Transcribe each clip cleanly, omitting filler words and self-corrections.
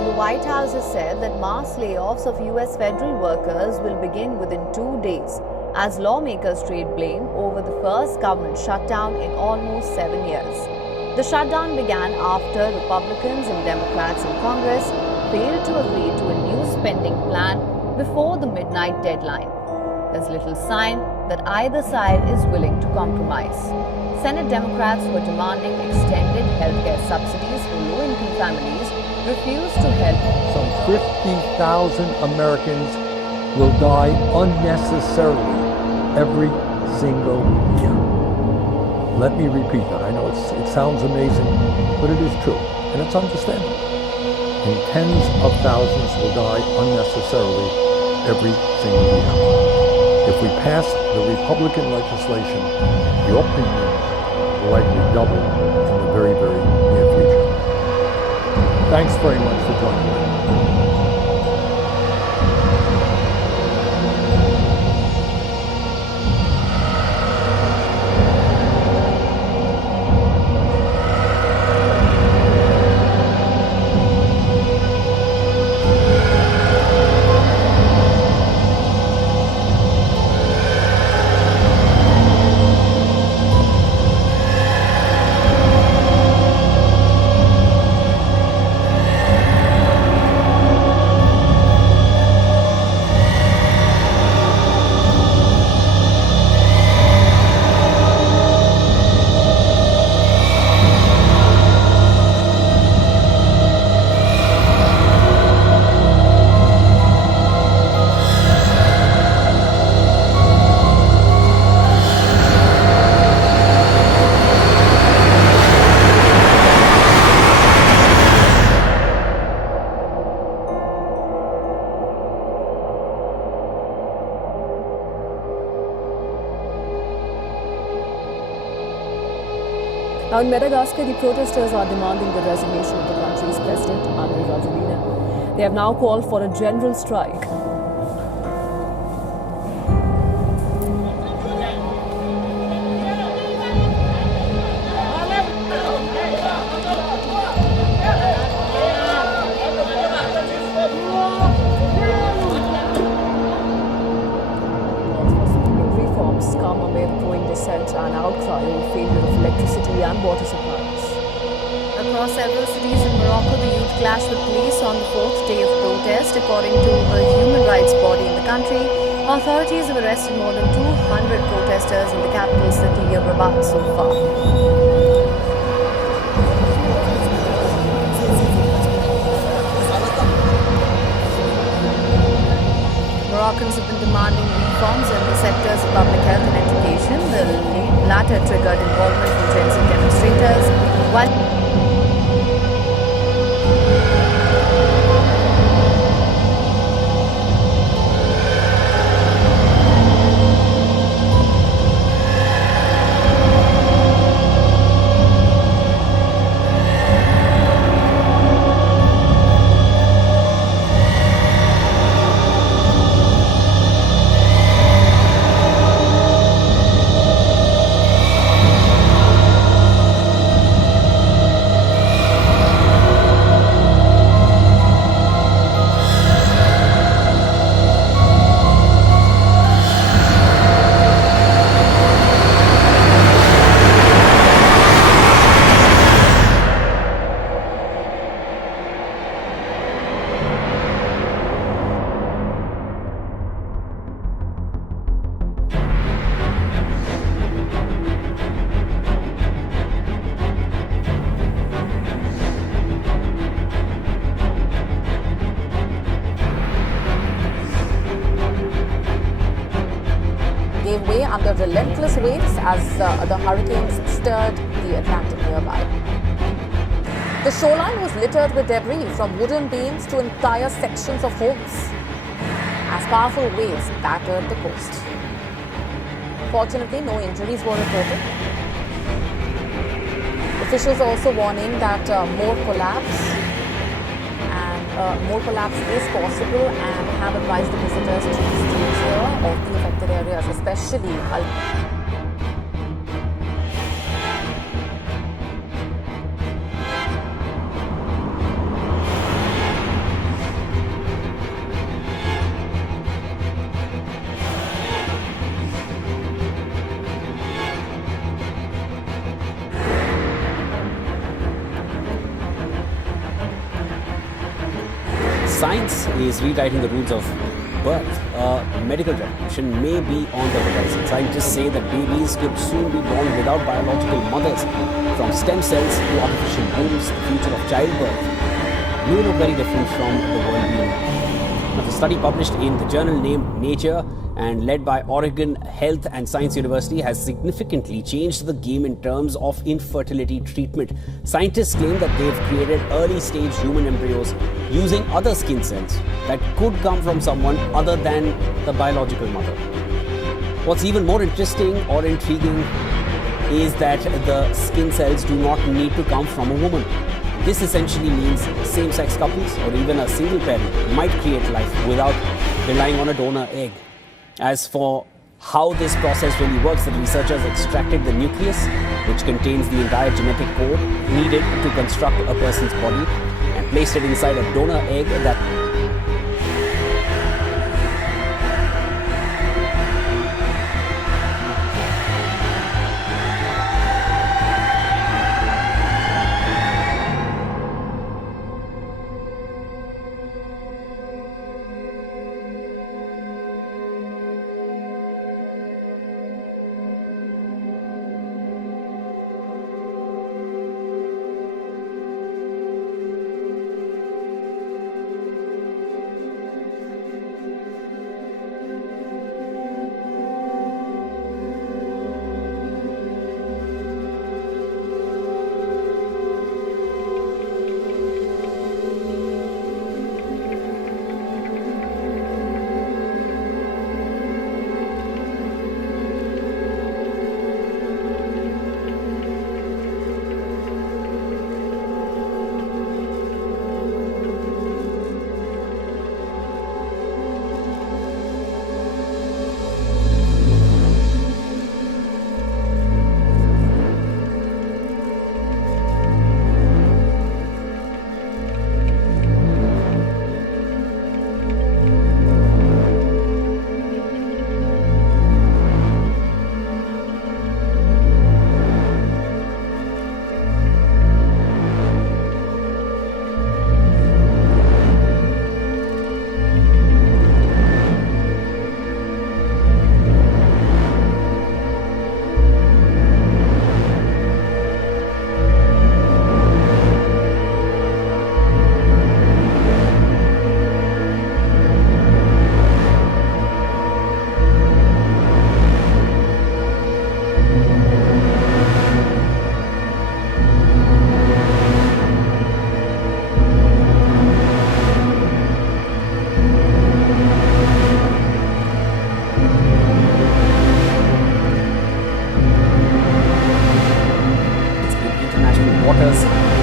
And the White House has said that mass layoffs of US federal workers will begin within 2 days as lawmakers trade blame over the first government shutdown in almost 7 years. The shutdown began after Republicans and Democrats in Congress failed to agree to a new spending plan before the midnight deadline. There's little sign that either side is willing to compromise. Senate Democrats who are demanding extended healthcare subsidies for low-income families refuse to help. Some 50,000 Americans will die unnecessarily every single year. Let me repeat that. I know it sounds amazing, but it is true, and it's understandable. And tens of thousands will die unnecessarily every single year. If we pass the Republican legislation, your premiums will likely double in the very, very near future. Thanks very much for joining me. Now in Madagascar, the protesters are demanding the resignation of the country's president, Andry Rajoelina. They have now called for a general strike. Reforms come amid growing dissent and outcry over failure of electricity and water supplies. Across several cities in Morocco, the youth clashed with police on the fourth day of protest. According to a human rights body in the country, authorities have arrested more than 200 protesters in the capital city of Rabat so far. Moroccans have been demanding reforms in the sectors of public health and education. The latter triggered involvement from Gen Z demonstrators, while gave way under relentless waves as the hurricanes stirred the Atlantic nearby. The shoreline was littered with debris from wooden beams to entire sections of homes as powerful waves battered the coast. Fortunately, no injuries were reported. Officials are also warning that more collapse is possible and have advised the visitors to stay clear of the affected areas, especially science is rewriting the rules of birth, a medical revolution may be on the horizon. Scientists say that babies could soon be born without biological mothers. From stem cells to artificial wombs, the future of childbirth may look very different from the world we know. Now, the study published in the journal named Nature and led by Oregon Health and Science University has significantly changed the game in terms of infertility treatment. Scientists claim that they've created early-stage human embryos using other skin cells that could come from someone other than the biological mother. What's even more interesting or intriguing is that the skin cells do not need to come from a woman. This essentially means same-sex couples or even a single parent might create life without relying on a donor egg. As for how this process really works, the researchers extracted the nucleus, which contains the entire genetic code needed to construct a person's body, and placed it inside a donor egg that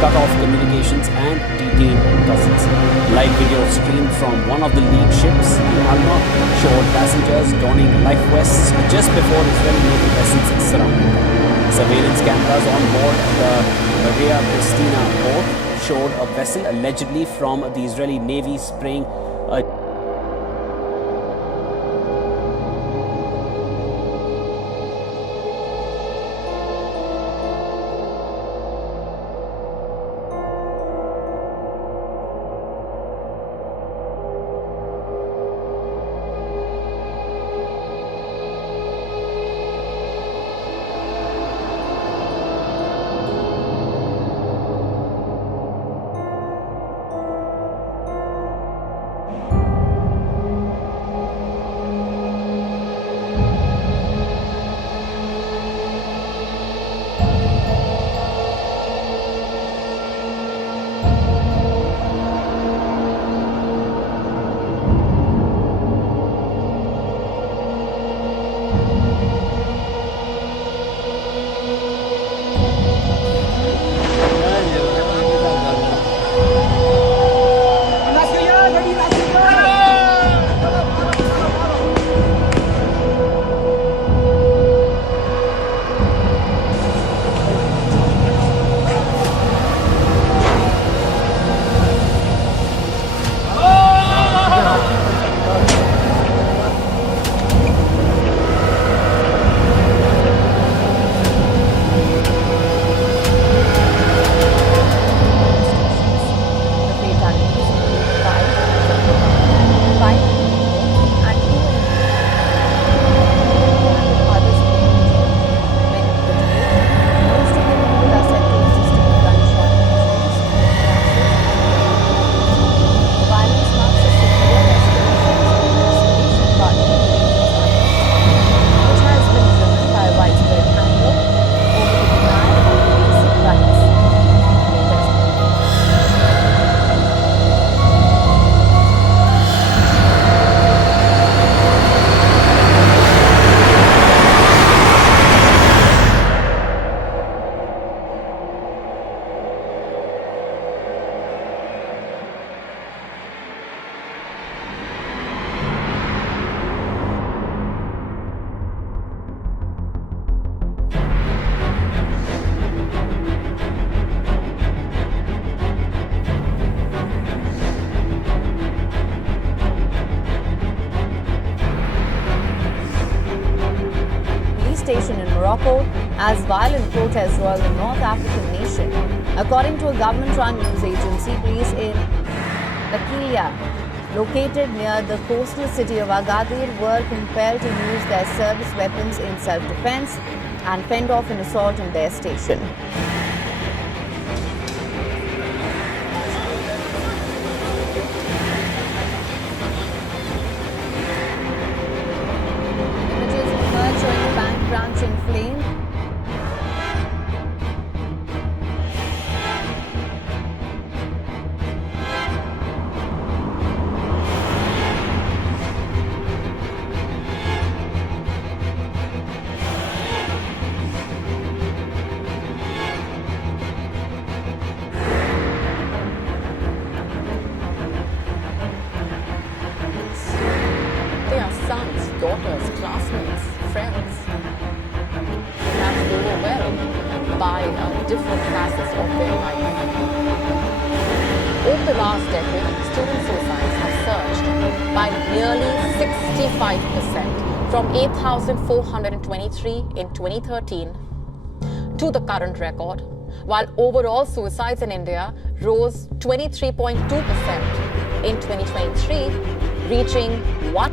cut off communications and detained dozens. Live video streamed from one of the lead ships, the Alma, showed passengers donning life vests just before Israeli naval vessels surrounded them. Surveillance cameras on board the Maria Christina boat showed a vessel allegedly from the Israeli Navy spraying a as violent protests roiled the North African nation. According to a government-run news agency based in Takilia, located near the coastal city of Agadir, were compelled to use their service weapons in self-defense and fend off an assault on their station. Images emerged showing a bank branch in flames. They are sons, daughters, classmates, friends. Perhaps overwhelmed by different facets of their life. Over the last decade, student suicides have surged by nearly 65%, from 8,423 in 2013 to the current record, while overall suicides in India rose 23.2% in 2023, reaching 1